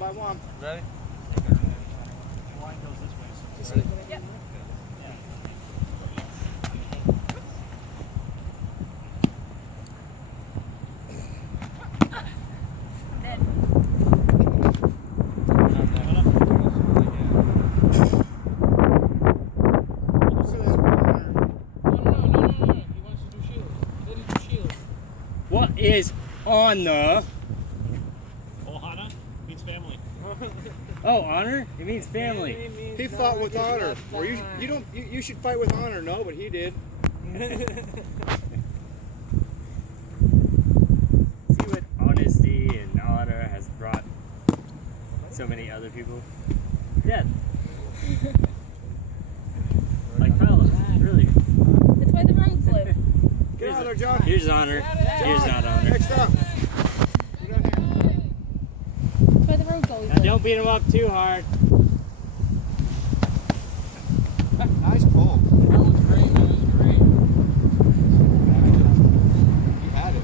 by one. Ready? Line goes this way. So Yep. What is honor? Ohana means family. Oh, honor? It means family. He fought with honor. Or you should fight with honor. No, but he did. See what honesty and honor has brought so many other people? Death. Like Paula, really. That's why the roads live. Get out of there, John. Here's honor. Here's not honor. Next up. That's why the roads always Now live. don't beat him up too hard. Nice pull. That was great. That was great. You had it.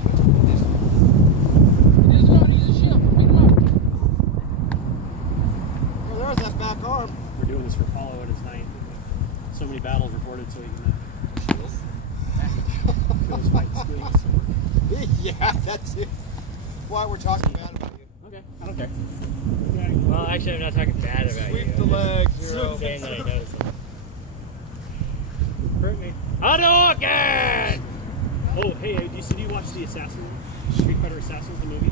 He doesn't need a shield. Pick him up. Well, there's that back arm. We're doing this for Paulo at his ninth. So many battles recorded so he can show his fight skills. Yeah, that's it. Why we're talking bad about you. Okay, I don't care. Well, actually, I'm not talking bad about you. Sweep the legs, I'm Zero. saying that I know something. Hurt me. Hadouken! Oh, hey, did you watch the Assassin, Street Fighter Assassins, the movie?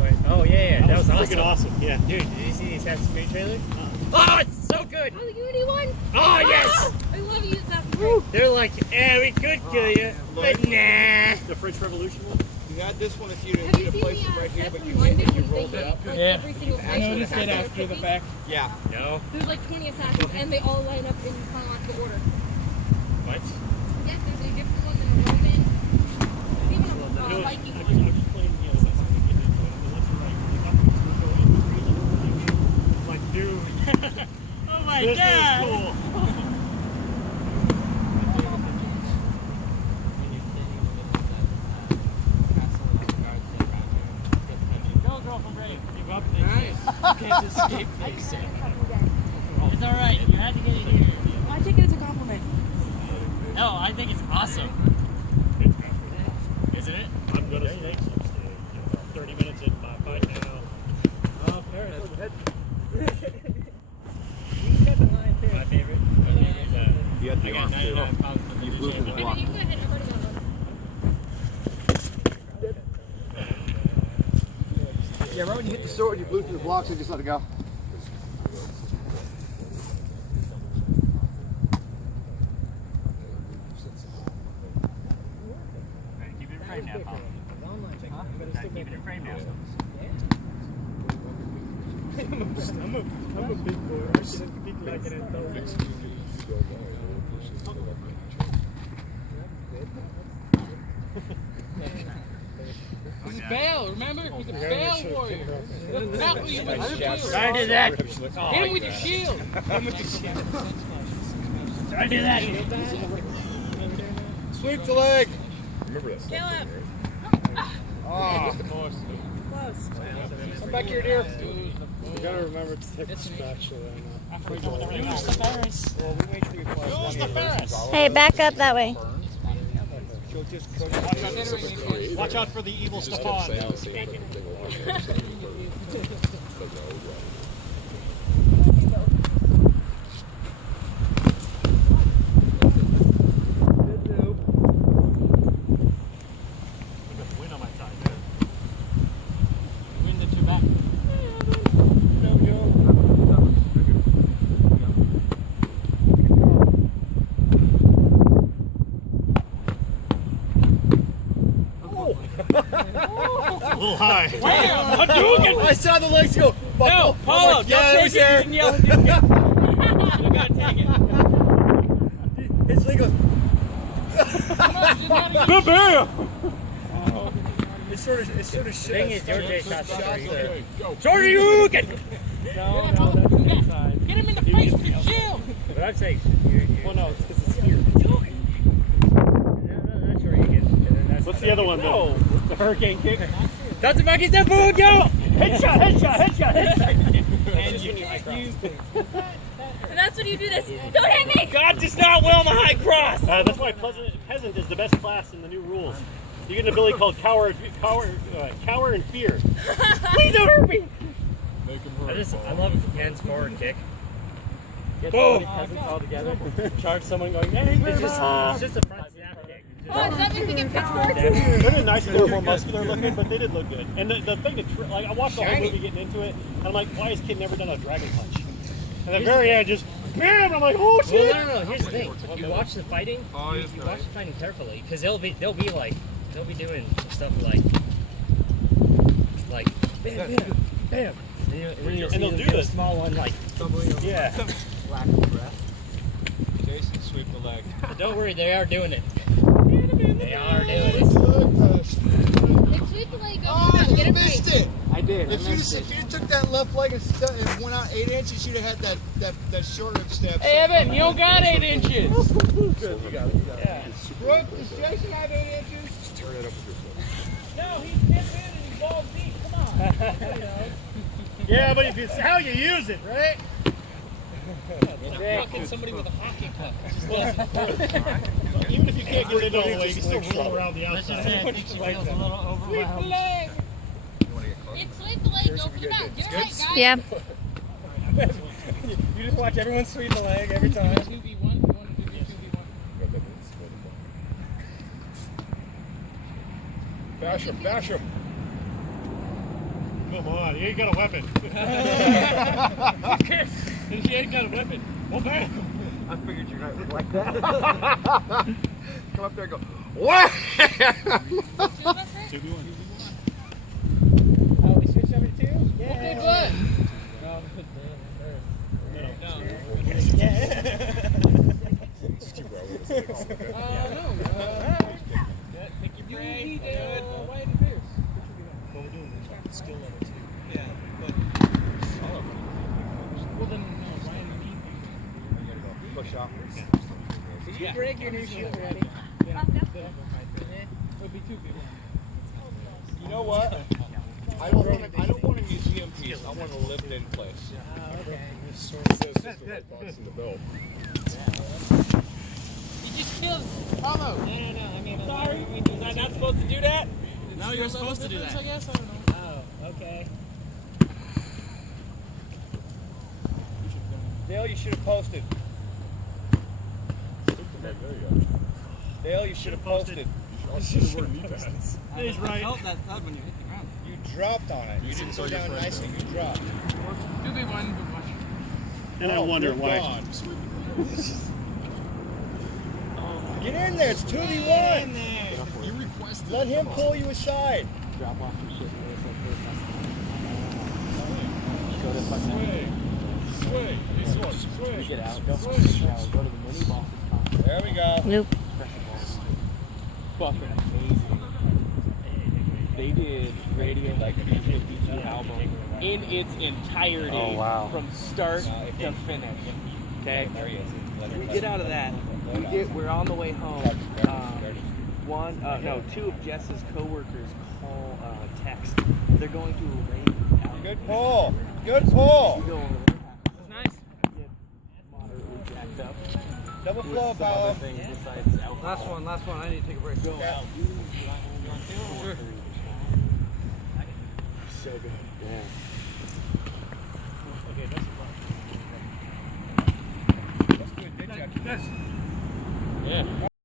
Wait, oh, yeah, that was freaking awesome. Yeah. Dude, did you see the Assassin's Creed trailer? Oh, it's so good! Oh, the Unity one? Oh, yes! I love you, Assassin's Creed. They're like, we could kill you, but nah. The French Revolution one? You had this one if you Have didn't you need to seen place the it right here, but you Assassin did. You London? rolled They it up. like Yeah. every single I noticed it assassin after the picking. fact. Yeah. No. There's like 20 assassins, and they all line up in chronological order. What? Yes, there's a different one than a Roman. There's even a Viking I one. was just playing, you know, Assassin's Creed, and the left and right, you got to go in the like, dude, Oh my this god! is cool. Go, girl from Ray. Give up. You can't just escape I this. can't come again. It's alright. You had to get it here. I take it as a compliment. No, I think it's awesome. Isn't it? I'm gonna stay 30 minutes in my fight now. Oh, Paris. My favorite. You had I got 99 pounds for the You blew through the I block. mean, you go ahead, I'm running on one. Yeah, remember when you hit the sword, you blew through the blocks and just let it go. Keep it in frame now, Paul. Keep it in frame now. I'm a big boy. I should speak like an adult. This is Bale, remember? He's a Bale warrior. Look out with you with your shield. Try to do that. Hit him with your shield. Try to do that. Sweep the leg. Kill him. Oh, Close. come back here, dear. You gotta remember to take the spatula out. Use the Ferris. Well, we make sure you fly. Use the Ferris. Hey, back up that way. Watch out for the evil Stefan. Wind on my side, man. Wind at your back. A little high. Hadouken! I saw the legs go. No, Paulo, don't yeah, it take was it. there. You can yell Hadouken. You gotta take it. It's legal. It's sort of shit. Thing is, George shot the Hadouken! No, no, that's inside. Get him in the face with your shield! But I'd say Well, no, it's because it's here. no, that's where you get. What's the other one, though? The hurricane kick? That's the monkey's the food, go! Headshot, headshot, headshot, headshot! giving you high cross. So that's when you do this. Don't hit me! God does not will the high cross. That's why peasant is the best class in the new rules. You get an ability called cower and fear. Please don't hurt me. I love a hands forward kick. Get so many peasants all together. Charge someone going, hey, It's just a front snap kick. Oh, does that mean we get pitchforks? They're just nice. They were more muscular looking, but they did look good. And the thing that, like, I watched the whole movie getting into it, and I'm like, why has Kid never done a dragon punch? And at the very end, just bam! I'm like, oh shit! Well, no. Here's the thing. When you watch the fighting, you watch the fighting carefully, because they'll be doing stuff like bam, bam, bam. And they'll do a this small one like yeah. Lack of breath. Jason, sweep the leg. Don't worry, they are doing it. They are doing it. Let's sweep the leg Oh, up. you Get it missed right. it. I did. If you took that left leg and went out 8 inches, you'd have had that short rib step. Hey, Evan, you don't got 8 inches. Good, you got it. Yeah. Brooke, does Jason have 8 inches? Just turn it up with yourself. No, he's 10 in and he's balls deep. Come on. Yeah, but if it's how you use it, right? It's like fucking somebody with a hockey puck. It just doesn't. Even if you can't get it all the way, you can still roll around the Let's just outside. say I think she feels a little Sweep the overwhelmed. leg. It's sweep the leg. Open your mouth. Get it right, guys. Yeah. You just watch everyone sweep the leg every time. 2v1. You want to do the 2v1? Bash him, bash him. Come on, he ain't got a weapon. He ain't got a weapon. Well, bam. I figured you might look like that. Come up there and go, what? Two of us, right? Oh, we switched over to 2? Yeah. Who did what? Pick your prey. Wyatt and Pierce. Well, we're doing this skill level 2. Yeah, but. Well, then, no, Ryan and Keith. Push off. Did you break your new shoe already? Yeah. It would be 2v1. You know what? I don't want a museum piece. I want a lived-in place. Okay. In the bill. You just killed Paulo. No. I mean, sorry. Was I not supposed to do that? No, you're supposed to do that. I guess. I don't know. Oh, okay. Dale, you should have posted. Dale, you should have posted. He's right. I felt that thud when you hit the ground. You dropped on it. You didn't go down nicely. You dropped. 2v1. And I wonder good why. God. Get in there. It's 2v1. Let him pull you aside. Drop off your shit. Sway. Get out. Don't go to the mini ball. There we go. Nope. Fucking amazing. They did Radiohead 352 album in its entirety from start to finish. Okay, we get out of that. We're on the way home. Two of Jess's coworkers call text. They're going to a rave. Good pull. Good pull. We go over there. That's nice. Get moderately jacked up. Double With flow, some Paolo. other thing besides alcohol. Last one. I need to take a break. Go. Yeah. Sure. So good. Yeah. Okay, that's a That's good. Good job. Yeah.